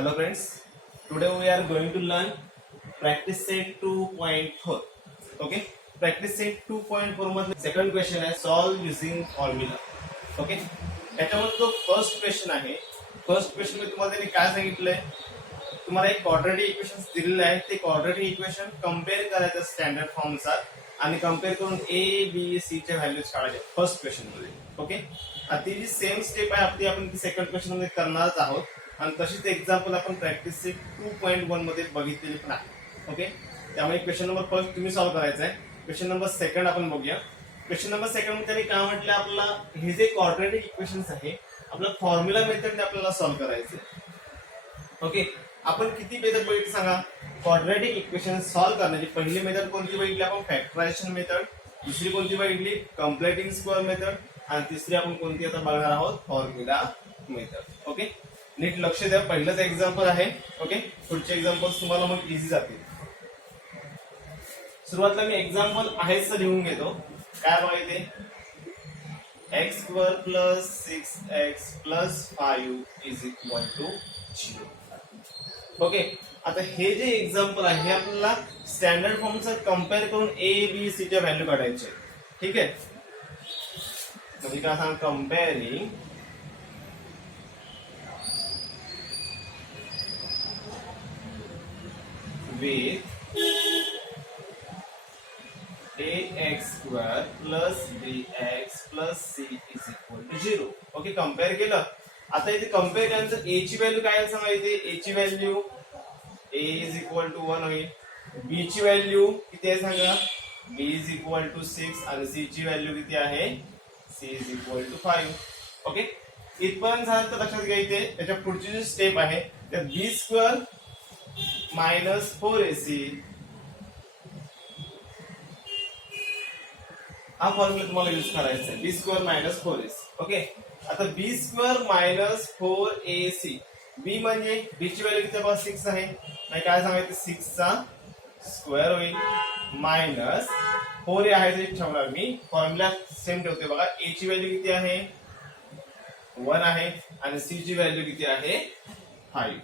Hello friends, today we are going to learn practice set 2.4. Okay, practice set 2.4 मध्ये second question आहे solve using formula. Okay, त्याच्यामध्ये जो first question आहे, first question मध्ये तुम्हाला त्यांनी काय सांगितलंय, तुम्हाला एक क्वाड्रेटिक इक्वेशन दिलेलं आहे, ते क्वाड्रेटिक इक्वेशन कंपेअर करायचं स्टँडर्ड फॉर्मनुसार आणि कंपेअर करून ए बी सी च्या व्हॅल्यूज काढायच्या फर्स्ट क्वेश्चन मध्ये. ओके, ती जी सेम स्टेप आहे आपली आपण ती सेकंड क्वेश्चन मध्ये करणारच आहोत आणि तशीच एक्झाम्पल आपण प्रॅक्टिस 2.1 मध्ये बघितलेली पण आहे. ओके, त्यामुळे क्वेश्चन नंबर फर्स्ट तुम्ही सॉल्व्ह करायचा आहे. क्वेश्चन नंबर सेकंड आपण बघूया. क्वेश्चन नंबर सेकंड मध्ये त्यांनी काय म्हटलं, आपल्याला हे जे क्वाड्रेटिक इक्वेशन्स आहे आपला फॉर्म्युला मेथड आपल्याला सॉल्व्ह करायचे. ओके, आपण किती मेथड बघितली सांगा क्वाड्रेटिक इक्वेशन सॉल्व्ह करण्याची. पहिली मेथड कोणती बघितली आपण, फॅक्टरायझेशन मेथड. दुसरी कोणती बघितली, कम्प्लिटिंग स्क्वेअर मेथड. आणि तिसरी आपण कोणती आता बघणार आहोत, फॉर्म्युला मेथड. ओके, नीट लक्ष द्या, पहिलंच एक्झाम्पल आहे. ओके, पुढचे एक्झाम्पल्स तुम्हाला मग इझी जातील. सुरुवातीला मी एक्झाम्पल आहेच लिहून घेतो. काय बघा इथे, x square plus 6x plus 5 is equal to 0. Okay, आता हे जे एक्झाम्पल आहे हे आपल्याला स्टँडर्ड फॉर्मचा कम्पेअर करून ए बी सी च्या व्हॅल्यू काढायचे. ठीक आहे, म्हणजे काय सांग, comparing with ax square plus bx plus c is equal to 0. Okay, compare केलं. आता इथे कंपेअर केल्यानंतर a ची व्हॅल्यू काय सांगा, इथे a ची value a is equal to 1 होईल. b ची व्हॅल्यू किती आहे सांगा, b इज इक्वल टू 6 आणि c ची व्हॅल्यू किती आहे, c is equal to 5. Okay, इथपर्यंत झालं तर लक्षात घ्या इथे त्याच्या पुढची जी स्टेप आहे त्यात b स्क्वेअर मायनस 4ac हा फॉर्म्युला तुम्हाला यूज करायचा आहे, बी स्क्वेअर मायनस 4ac. ओके, आता बी स्क्वेअर मायनस 4ac, बी म्हणजे बी ची व्हॅल्यू किती बघा 6 आहे, म्हणजे काय सांगायचं 6 चा स्क्वेअर होईल मायनस 4a आहे ते ठेवणार मी. फॉर्म्युला सेम ठेवते बघा, a ची व्हॅल्यू किती आहे 1 आहे आणि c ची व्हॅल्यू किती आहे 5.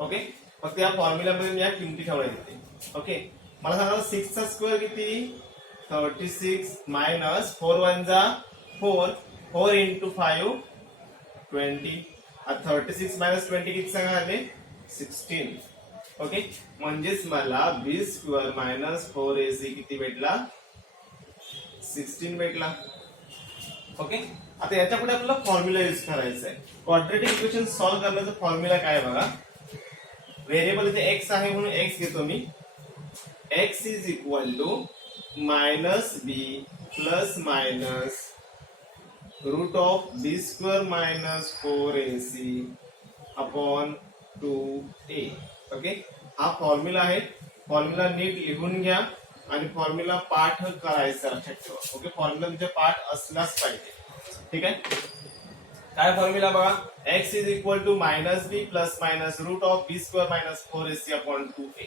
ओके, फक्त या फॉर्म्युला मध्ये मी या किमती ठेवायच्या. ओके, मला सांगा 6 चा स्क्वेअर किती 36 मायनस 4 1 जा 4, 4 into 5 20. 36 मायनस 20 किती सांगा आले 16. ओके, म्हणजेच मला b स्क्वेअर मायनस 4ac किती भेटला 16 भेटला. ओके, आता याच्या पुढे आपल्याला फॉर्म्युला यूज करायचा आहे. क्वाड्रेटिक इक्वेशन सॉल्व्ह करण्याचा फॉर्म्युला काय बघा, व्हेरिएबल इथे x आहे म्हणून x घेतो मी. x is equal to minus b plus minus root of b square minus 4ac upon 2a. Okay, हा फॉर्म्युला आहे. फॉर्म्युला नीट लिहून घ्या आणि फॉर्म्युला पाठ करायचा लक्षात ठेवा. ओके, फॉर्म्युला तुमच्या पाठ असलाच पाहिजे. ठीक आहे, काय फॉर्म्युला बघा, x is equal to minus b plus minus root of b square minus 4ac upon 2a.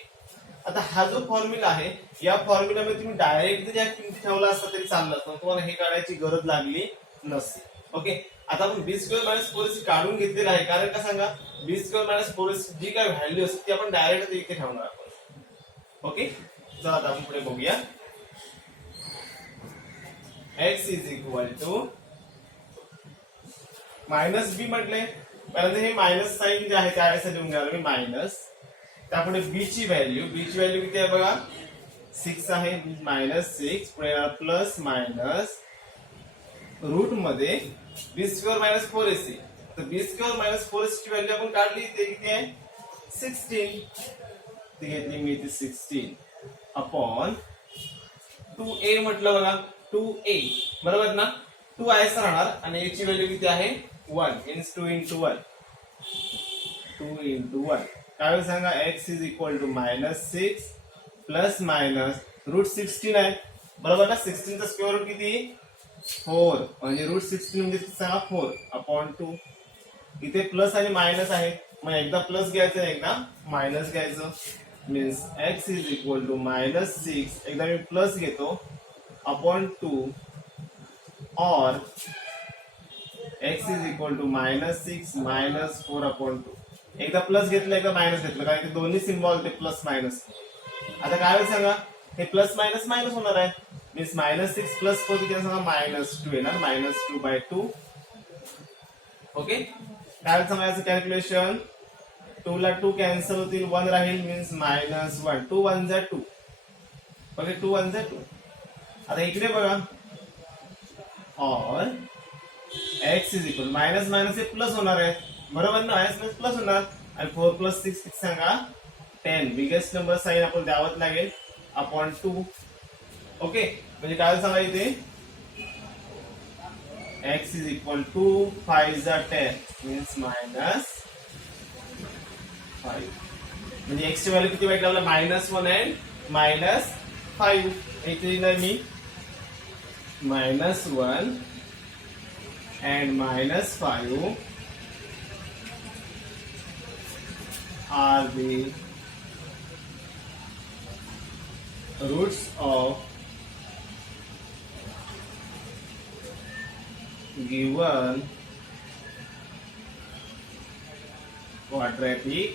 आता हा जो फॉर्म्युला आहे या फॉर्म्युलामध्ये तुम्ही डायरेक्ट ज्या किमती ठेवला असता तरी चाललं असतं, तुम्हाला हे काढायची गरज लागली नसते. ओके, आता आपण बी स्क्वेअर मायनस 4ac काढून घेतलेला आहे, कारण का सांगा बी स्क्वेअर मायनस 4ac जी काय व्हॅल्यू असते ती आपण डायरेक्ट इथे ठेवणार आहोत. ओके, चला आता आपण पुढे बघूया. x is equal to minus b म्हटले, पहिल्यांदा हे मायनस साइन जे आहे त्यासाठी लिहून घ्यायला मी मायनस. त्यापुढे बी ची व्हॅल्यू किती आहे बघा 6 आहे, मायनस 6. पुढे प्लस मायनस रूट मध्ये बी स्क्वेअर मायनस 4ac. तर बी स्क्वेअर मायनस 4ac ची व्हॅल्यू आपण काढली, ते किती आहे 16. ती घेतली मी ती 16 अपॉन 2a म्हटलं बघा 2a बरोबर ना, 2 आहेच राहणार आणि a ची व्हॅल्यू किती आहे 1. मीन्स 2 into 1, 2 into 1 काय सांगा, x is equal to minus 6 plus minus root 16 आहे बरोबर ना. 16 चा स्क्वेअर रूट किती 4, म्हणजे रूट 16 म्हणजे सांगा 4 अपॉन 2. इथे प्लस आणि मायनस आहे, मग एकदा प्लस घ्यायचं एकदा मायनस घ्यायचं. Means x is equal to minus 6, एकदा मी प्लस घेतो अपॉन 2 और x इज इक्वल टू -6 -4/2. एकदा प्लस घेतलं एकदा मायनस घेतलं कारण की दोन्ही सिम्बॉल ते प्लस मायनस. आता काय होईल सांगा, हे प्लस मायनस मायनस होणार आहे. मीन्स -6 प्लस 4 किती सांगा -2 येणार, -2/2. ओके, काय सांगा याचं कॅल्क्युलेशन. 2 ला 2 कॅन्सल होतील, 1 राहील मीन्स -1. 2 1 जा 2. ओके, 2 1 जा 2. आता इकडे बघा, और x is equal minus minus हे प्लस होणार आहे, बरोबर ना. मायनस मायनस प्लस होणार आणि 4 + 6 किती सांगा 10. बिगेस्ट नंबर साइन आपण द्यावंच लागेल अपॉन 2. ओके, म्हणजे काय सांगा इथे x इज इक्वल टू 5 जा 10 मीन्स -5. म्हणजे x ची व्हॅल्यू किती वाईट लावला -1 अँड -5. इथे लिहिणार मी -1 and -5 are the roots of given quadratic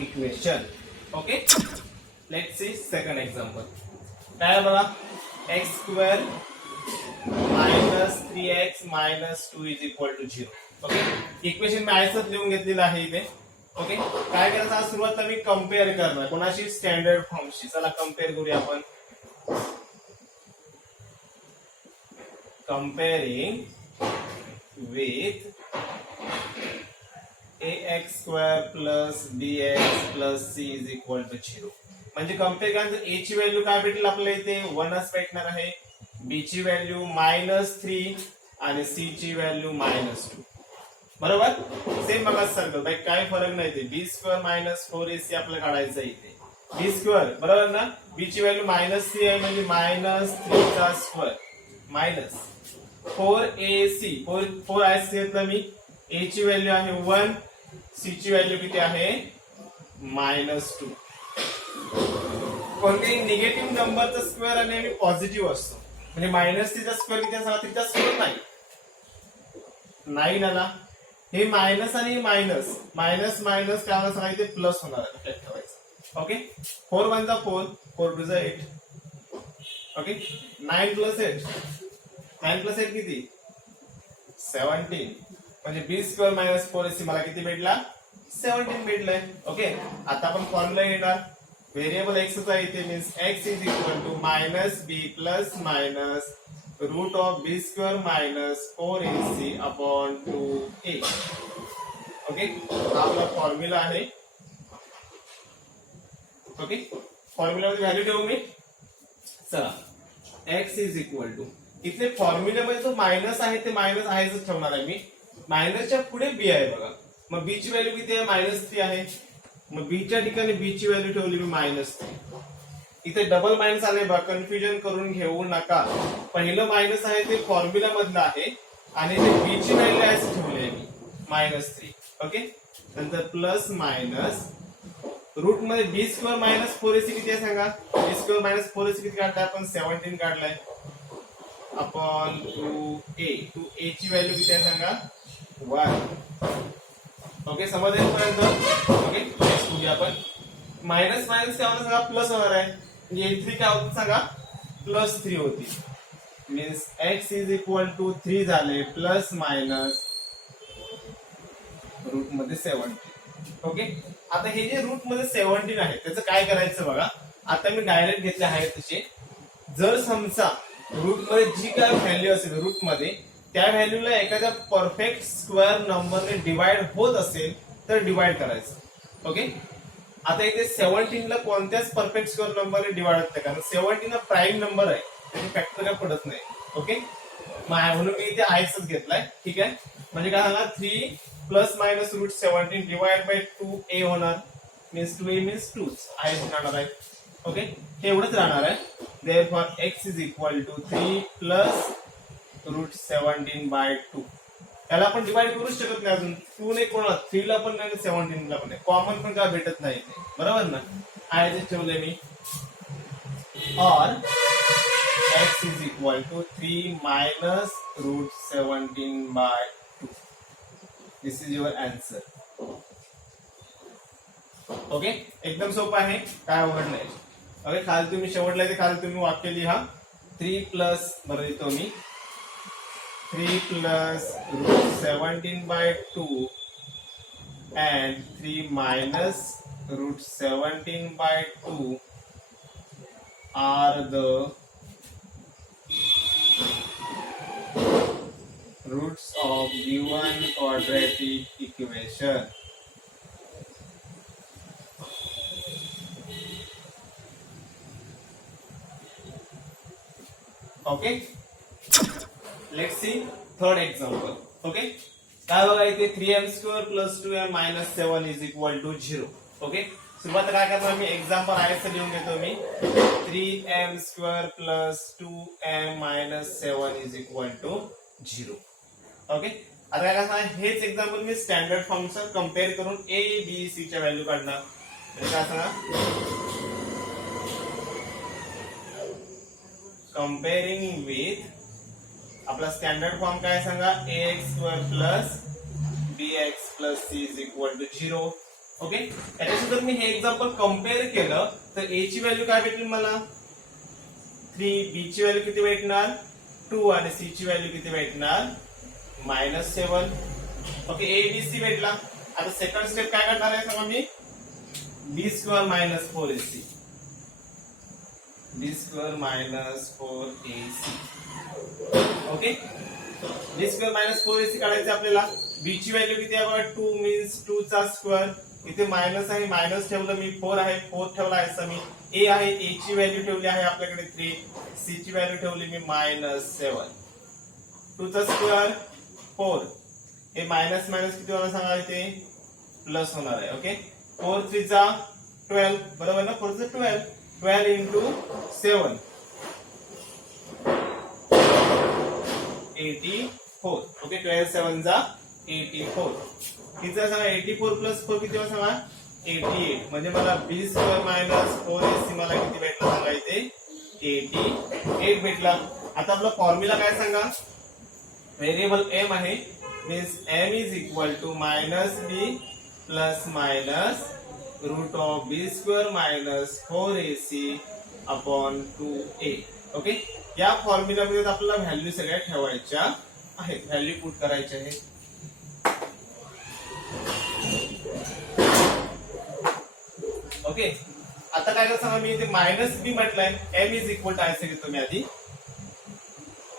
equation. Okay, let's see second example. काय बघा, x² -3x -2 is equal to 0. Okay, equation मी आयसच लिहून घेतलेलं आहे इथे. ओके, काय करायचं, आज सुरुवात मी कम्पेअर करणार कोणाशी, स्टँडर्ड फॉर्मशी. चला कम्पेअर करूया आपण. Comparing with ax² + bx + c is equal to 0. म्हणजे कम्पेअर करायचं, a ची व्हॅल्यू काय भेटेल आपल्याला इथे 1च भेटणार आहे, b ची व्हॅल्यू -3 आणि c ची व्हॅल्यू -2. बरोबर, सेम बघा सर्कल बाई, काय फरक नाही ते. b² - 4ac आपल्याला काढायचं इथे. b² बरोबर ना, b ची व्हॅल्यू -3 आहे म्हणजे -3² मायनस 4ac 4ac घेतलं मी. a ची व्हॅल्यू आहे 1, c ची व्हॅल्यू किती आहे -2. कोणत्याही निगेटिव्ह नंबरचा स्क्वेअर नेहमी पॉझिटिव्ह असतो. म्हणजे -3चा स्क्वेअर किती असणार, 3चा स्क्वेअर नाही 9 आला. हे मायनस आणि मायनस मायनस मायनस काय होणार सांगा इथे प्लस होणार आहे, लक्षात ठेवायचं. ओके, 4 1 जा 4, 4 2 जा 8. ओके, 9 + 8 9 + 8 किती 17. म्हणजे b² - 4ac मला किती भेटला 17 भेटलंय. ओके, आता आपण फॉर्म्युला घेणार. व्हेरिएबल x चा इथे means x is equal to -b + √b² - 4ac upon 2a. Okay, हा आपला फॉर्म्युला आहे. ओके, फॉर्म्युलामध्ये व्हॅल्यू ठेवू मी. चला, x इज इक्वल टू इथे फॉर्म्युल्यामध्ये जो मायनस आहे ते मायनस आहेच ठेवणार आहे मी. मायनसच्या पुढे b आहे बघा, मग b ची व्हॅल्यू किती आहे -3 आहे. मग b च्या ठिकाणी b ची व्हॅल्यू ठेवली मी -3. इथे डबल मायनस आले बघा, कन्फ्युजन करून घेऊ नका. पहिलं मायनस आहे ते फॉर्म्युला मधलं आहे आणि ते b ची व्हॅल्यू आहे ठेवली आहे मी -3. ओके, नंतर प्लस मायनस रूट मध्ये b² - 4ac किती आहे सांगा. b² - 4ac किती काढलाय आपण 17 काढलाय अपॉन 2a. 2a ची व्हॅल्यू किती आहे सांगा 1. ओके, समजलं पर्यंत. ओके, नेक्स्ट बघूया आपण. मायनस मायनस काय होणार सांगा प्लस होणार आहे, म्हणजे a3 काय होतं सांगा +3 होती. Means x is equal to 3 झाले प्लस मायनस रूट मध्ये 17. ओके, आता हे जे रूट मध्ये 17 आहे त्याचं काय करायचं बघा. आता मी डायरेक्ट घेतले आहे तसे. जर समजा रूट मध्ये जी काय व्हॅल्यू असेल रूट मध्ये त्या व्हॅल्यूला एखाद्या परफेक्ट स्क्वेअर नंबरने डिवाइड होत असेल तर डिवाइड करायचं. ओके, आता इथे 17 ला कोणत्याच परफेक्ट स्क्वेअर नंबरने डिवाइड होत नाही, कारण 17 हा प्राईम नंबर आहे, त्याची फॅक्टर काय पडत नाही. ओके, म्हणून मी इथे आयच घेतलाय. ठीक आहे, म्हणजे काय होणार 3 ± √17 डिवाइड बाय 2a होणार. मीन्स 2a मीन्स 2 आय राहणार आहे. ओके, हे एवढंच राहणार आहे. Therefore x is equal to 3 +√17/2. त्याला आपण डिवाइड करूच शकत नाही अजून. 2 ने कोणा 3 ला पण नाही 17 ला पण नाही, कॉमन पण काय भेटत नाही बरोबर ना. आय ठेवले मी. और x is equal to 3 minus root 17 by 2. This is your answer. Okay, एकदम सोपं आहे, काय अवघड नाही. ओके, खाली तुम्ही शेवटला इथे खाली तुम्ही वाक्य लिहा 3 प्लस बरं लिहितो मी 3 plus route 17 by 2 and 3 minus root 17 by 2 are the roots of given quadratic equation. Okay, let's see third example. Okay, काय बघा इथे 3m square plus 2m minus 7 is equal to 0. Okay, सुरुवात काय करणार मी एक्झाम्पल आहे ते लिहून घेतो मी 3m square plus 2m minus 7 is equal to 0. Okay, आता काय करणार हेच एक्झाम्पल मी स्टँडर्ड फॉर्मचं कंपेअर करून a b c च्या व्हॅल्यू काढणार. काय सांगा कंपेअरिंग विथ आपला स्टँडर्ड फॉर्म काय सांगा ax square plus bx plus c is equal to 0. Okay, त्याच्याशी जर मी हे एक्झाम्पल कंपेअर केलं तर a ची व्हॅल्यू काय भेटेल मला 3, b ची व्हॅल्यू किती भेटणार 2 आणि c ची व्हॅल्यू किती भेटणार -7. ओके, a b c भेटला. आता सेकंड स्टेप काय करणार आहे सांगा मी b square minus 4ac b square minus 4ac. Okay, b square minus 4ac काढायचं आपल्याला. b ची व्हॅल्यू किती आहे बघा 2 मीन्स 2 चा स्क्वेअर. इथे मायनस आहे, मायनस ठेवलं मी 4 आहे 4 ठेवला आहे असं मी. a आहे, a ची व्हॅल्यू ठेवली आहे आपल्याकडे 3, c ची व्हॅल्यू ठेवली मी -7. 2 चा स्क्वेअर 4, हे मायनस मायनस किती होणार सांगा इथे प्लस होणार आहे. ओके, 4 3 चा 12 बरोबर ना, 4 चा 12 into 7 84. ओके, 12 7 जा 84. किती सांगा 84 प्लस 4 किती सांगा 88. म्हणजे मला b स्क्वेअर मायनस 4ac मला किती भेटला सांगा इथे 88 भेटला. आता आपला फॉर्म्युला काय सांगा व्हेरिएबल m आहे means m is equal to -b plus minus root of b square minus 4ac upon 2a. Okay, या फॉर्म्युल्यामध्ये आपल्याला व्हॅल्यू सगळ्या ठेवायच्या आहेत, व्हॅल्यू पुट करायच्या आहेत. ओके, आता काय सांगा मी इथे -b म्हटलंय m इज इक्वल टू असं घेतो मी आधी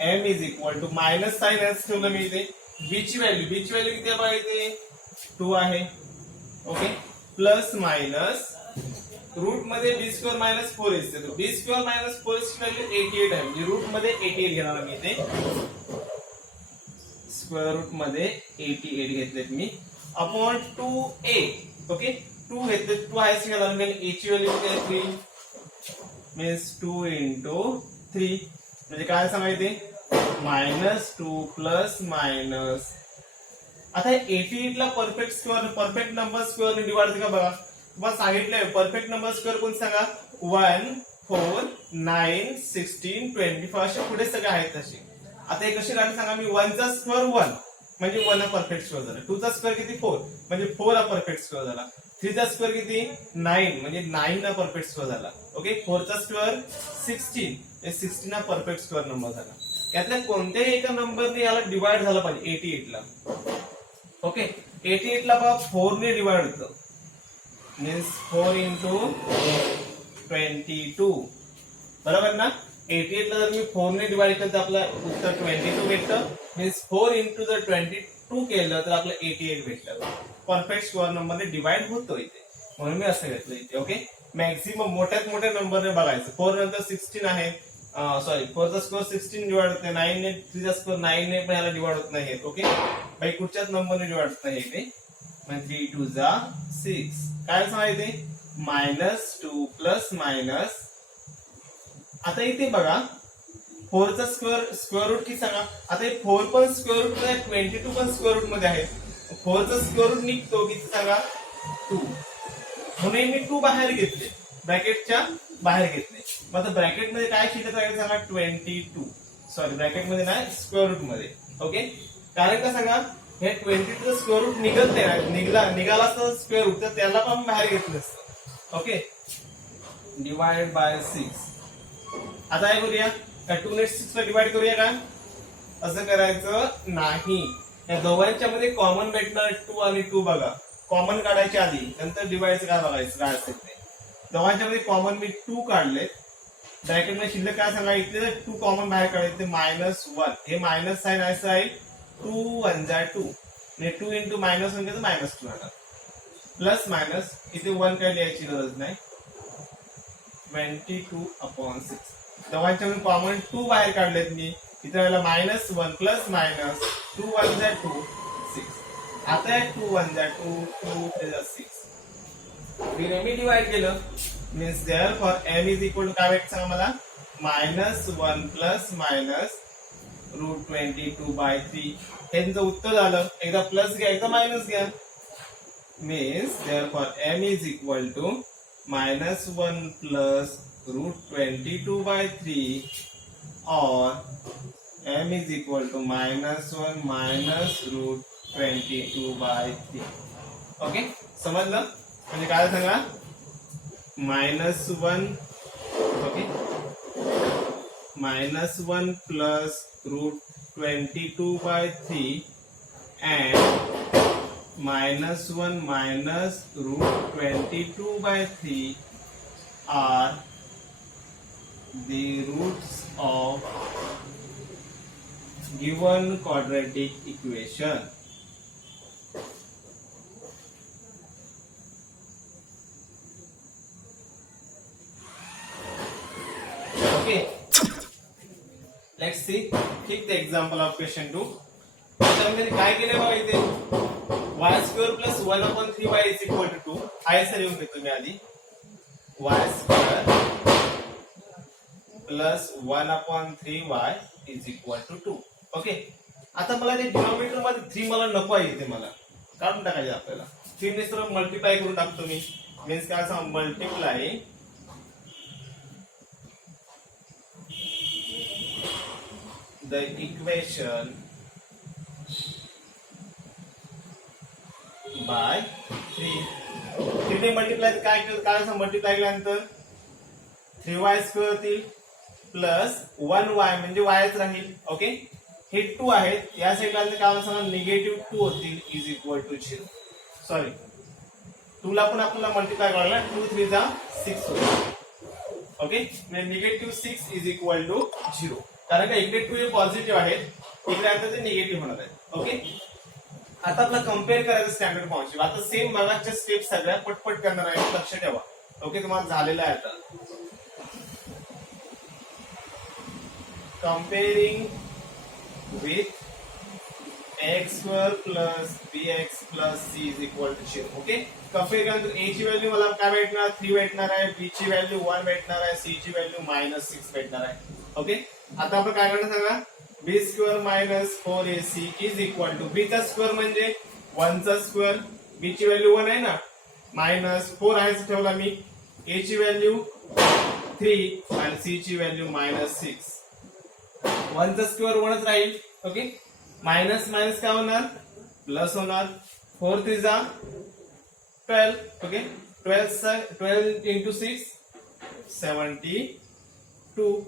m is equal to minus signs ठेवलं मी इथे. b ची व्हॅल्यू किती आहे बघा इथे 2 आहे. ओके, प्लस मायनस रूट मध्ये b स्क्वेअर मायनस 4ac येतो. b square minus 4ac value 88 आहे, म्हणजे रूट मध्ये 88 घेणार मी इथे. स्क्वेअर रूट मध्ये 88 घेतलेत मी अपॉन 2a. ओके, 2 घेतले 2 आहे घेणार मी. a ची व्हॅल्यू किती आहे 3 मीन्स 2 into 3 म्हणजे काय सांगायचे -2 प्लस मायनस. आता 88 ला परफेक्ट नंबर स्क्वेअर ने डिवाइड होते का बघा. तुम्हाला सांगितलंय परफेक्ट नंबर स्क्वेअर कोण सांगा 1 4 9 16 25 असे पुढे सगळे आहेत तसे. आता हे कशी राहते सांगा मी 1 चा स्क्वेअर 1 म्हणजे 1 हा परफेक्ट स्क्वेअर झाला. 2 चा स्क्वेअर किती 4 म्हणजे 4 हा परफेक्ट स्क्वेअर झाला. 3 चा स्क्वेअर किती 9 म्हणजे 9 हा परफेक्ट स्क्वेअर झाला. ओके, 4 चा स्क्वेअर 16 16 हा परफेक्ट स्क्वेअर नंबर झाला. यातल्या कोणत्याही एका नंबरने याला डिवाइड झाला पाहिजे 88 ला. ओके, 88 ला बघा 4 ने डिवाइड होतं मीन्स 4 into 22 बरोबर ना. 88 ला जर मी 4 ने डिवाइड केलं तर आपलं उत्तर 22 भेटतं. मीन्स 4 into जर 22 केलं तर आपलं 88 भेटलं. परफेक्ट स्क्वेअर नंबरने डिवाइड होतो इथे, म्हणून मी असं घेतलं इथे. ओके, मॅक्सिमम मोठ्यात मोठ्या नंबरने बघायचं. 4 नंतर 16 आहे, सॉरी 4 चा स्क्वेअर 16 डिवाइड होत नाही. 9 ने 3 चा स्क्वेअर 9 ने पण याला डिवाइड होत नाही. ओके, बाई कुठच्याच नंबरने डिवाइड होत नाही इथे. म्हणजे 3 2 जा 6 काय सांगायचे -2 प्लस मायनस. आता इथे बघा 4 चा स्क्वेअर रूट किती सांगा. आता हे 4 पण स्क्वेअर रूट मध्ये 22 पण स्क्वेअर रूट मध्ये आहे. 4 चा स्क्वेअर रूट निघतो किती सांगा 2, म्हणून मी 2 बाहेर घेतले. ब्रॅकेटच्या बाहेर घेतले. मग आता ब्रॅकेट मध्ये काय शिल्लक राहील सांगा 22. सॉरी ब्रॅकेट मध्ये नाही स्क्वेअर रूट मध्ये. ओके कारण का सांगा हे 22 स्क्वेअर रूट निघत नाही, निघाला असतं स्क्वेअर रूट तर त्याला पण बाहेर घेतलं असतं. Okay divide by 6. आता काय करूया 2 ने 6 ला डिवाइड करूया का? असं करायचं नाही. या दोघांच्या मध्ये कॉमन भेटणार 2 आणि 2 बघा. कॉमन काढायच्या आधी नंतर डिवाइड काय बघायचं काय असेल ते. दोघांच्या मध्ये कॉमन मी 2 काढले. ब्रॅकेट मध्ये शिल्लक काय सांगा इथे 2 कॉमन बाहेर काढायचे -1. हे मायनस साइन असं आहे 2 1 जा 2 म्हणजे 2 इंटू -1 म्हणजे -2 येणार. प्लस मायनस इथे 1 काय लिहायची गरज नाही 22/6. दोघांच्या मध्ये कॉमन 2 बाहेर काढलेत मी. इथे राहिला -1 प्लस मायनस 2 1 जा 2 6. आता 2 1 जा 2 2 3 जा 6. मी डिवाइड केलं means therefore m is equal to काय भेटतं सांगा मला -1 प्लस मायनस √22/3. हे तुमचं उत्तर झालं. एकदा प्लस घ्या एकदा मायनस घ्या. Means therefore m is equal to -1 plus √22/3 और m is equal to -1 minus √22/3. Okay समजलं म्हणजे काय सांगा -1 okay -1 plus √22/3 and -1 minus √22/3 are the roots of given quadratic equation. Okay, let's see. Take the example of question 2. त्यामध्ये काय केले बघा इथे y² plus 1/3y is equal to 2. IISER येऊन घेतो मी आधी y² plus 1/3y is equal to 2. Okay आता मला ते डिनॉमिनेटर मध्ये 3 मला नको आहे इथे मला काढून टाकायचे आपल्याला. 3 ने सरळ मल्टिप्लाय करून टाकतो मी. मीन्स काय सांग मल्टिप्लाय द इक्वेशन बाय 3. 3 ने मल्टिप्लाय काय सांग मल्टिप्लाय केल्यानंतर 3y² होतील प्लस 1y म्हणजे yच राहील. ओके हे 2 आहेत या साईडला काय सांगा -2 होतील इज इक्वल टू 0. सॉरी 2 ला पण आपल्याला मल्टिप्लाय करायला 2 3 जा 6 होईल. ओके म्हणजे -6 इज इक्वल टू 0 कारण का इकडे 2 हे पॉझिटिव्ह आहेत इकडे आता ते निगेटिव्ह होणार आहेत. ओके आता आपला कम्पेअर करायचं स्टँडर्ड फॉर्मशी. आता सेम मागाच्या स्टेप सगळ्या पटपट करणार आहे लक्ष ठेवा. ओके तुम्हाला झालेलं आहे आता comparing with x² plus bx plus c is equal to 0. Okay compare केल्यानंतर a ची व्हॅल्यू मला काय भेटणार 3 भेटणार आहे, b ची व्हॅल्यू 1 भेटणार आहे, c ची व्हॅल्यू -6 भेटणार आहे. ओके आता आपण काय करणार सांगा b² minus 4ac is equal to b चा स्क्वेअर म्हणजे 1 चा स्क्वेअर, b ची व्हॅल्यू 1 आहे ना -4 आहे ठेवला मी, a ची व्हॅल्यू 3 आणि c ची व्हॅल्यू -6. 1 चा स्क्वेअर 1च राहील. ओके मायनस मायनस काय होणार प्लस होणार. 4 3 जा 12. Okay 12 into 6 72.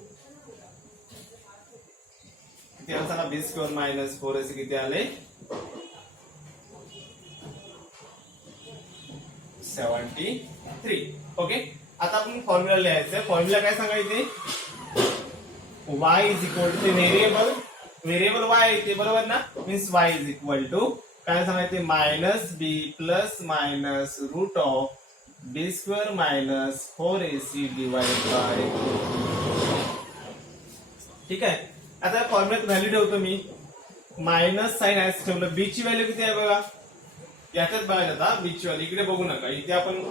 किती आला सांगा b² minus 4ac किती आले 73. ओके आता आपण फॉर्म्युला लिहायचं. फॉर्म्युला काय सांगायचे y is equal to variable y येते बरोबर ना. Means y is equal to काय सांगायचे -b plus minus √b² minus 4ac divide by. ठीक आहे आता फॉर्म्युल्यात व्हॅल्यू ठेवतो मी मायनस साइन ऍस ठेवलं. b ची व्हॅल्यू किती आहे बघा याच्यात बघायचं आता b ची व्हॅल्यू इकडे बघू नका इथे आपण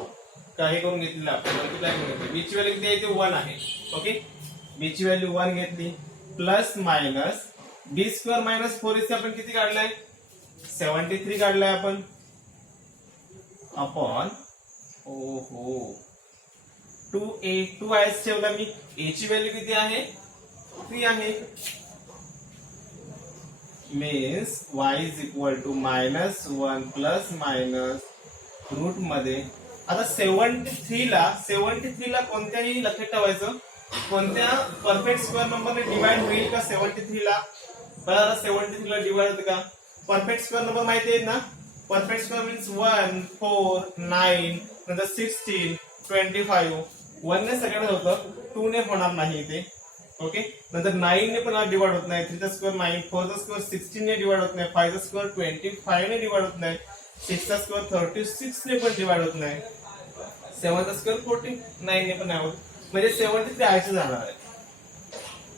काही करून घेतलेलं आपण मल्टिप्लाय करून घेतलं. b ची व्हॅल्यू किती आहे ते 1 आहे. ओके b ची व्हॅल्यू 1 घेतली plus minus b² minus 4ac आपण किती काढलाय 73 काढलाय आपण अपॉन 2 ठेवला मी. a ची व्हॅल्यू किती आहे 3 आहे. Means y is equal to -1 plus minus root मध्ये. आता 73 ला कोणत्याही लक्षात ठेवायचं, कोणत्या परफेक्ट स्क्वेअर नंबरने डिवाइड होईल का 73 ला. बरं 73 ला डिवाइड होते का. परफेक्ट स्क्वेअर नंबर माहिती आहेत ना. परफेक्ट स्क्वेअर मीन्स 1 4 9 नंतर 16 25. 1 ने सगळ्यांना होतं, 2 ने होणार नाही इथे. ओके. नंतर 9 ने पण डिवाइड होत नाही. 3 चा स्क्वेअर 9, 4 चा स्क्वेअर 16 ने डिवाइड होत नाही, 5 चा स्क्वेअर 25 ने डिवाइड होत नाही, 6 चा स्क्वेअर 36 ने पण डिवाइड होत नाही, 7 चा स्क्वेअर 49 ने पण नाही होत. म्हणजे 73 आयचं जाणार आहे.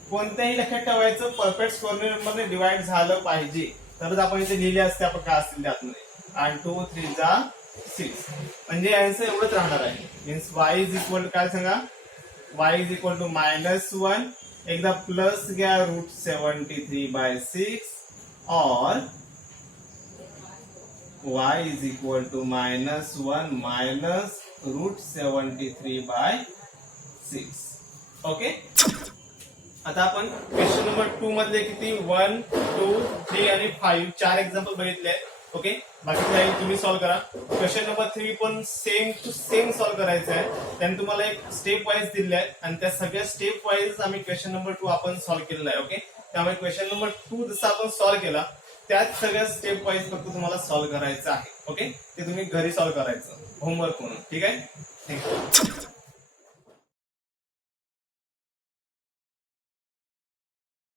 कोणत्याही लक्षात ठेवायचं, परफेक्ट स्क्वेअर नंबरने डिवाइड झालं पाहिजे तरच आपण इथे लिहिले असते आपण काय असतील त्यातमध्ये. आणि 2 3 जा 6 म्हणजे आन्सर एवढंच राहणार आहे. Means y is equal to काय सांगा, y इज इक्वल टू -1 एकदा प्लस घ्या √73/6 और y is equal to -1 minus √73/6. Okay. आता आपण क्वेश्चन नंबर 2 मधले किती 1 2 3 आणि 5 4 एक्झाम्पल बघितले. ओके. बाकी काही तुम्ही सॉल्व्ह करा. क्वेश्चन नंबर 3 पण सेम टू सेम सॉल्व्ह करायचं आहे. त्याने तुम्हाला एक स्टेप वाईज दिले आहे आणि त्या सगळ्या स्टेप वाईज आम्ही क्वेश्चन नंबर 2 आपण सॉल्व्ह केलेला आहे. ओके. त्यामुळे क्वेश्चन नंबर 2 जसं आपण सॉल्व्ह केला त्याच सगळ्या स्टेप वाईज फक्त तुम्हाला सॉल्व्ह करायचं आहे. ओके. ते तुम्ही घरी सॉल्व्ह करायचं होमवर्क म्हणून. ठीक आहे. थँक्यू.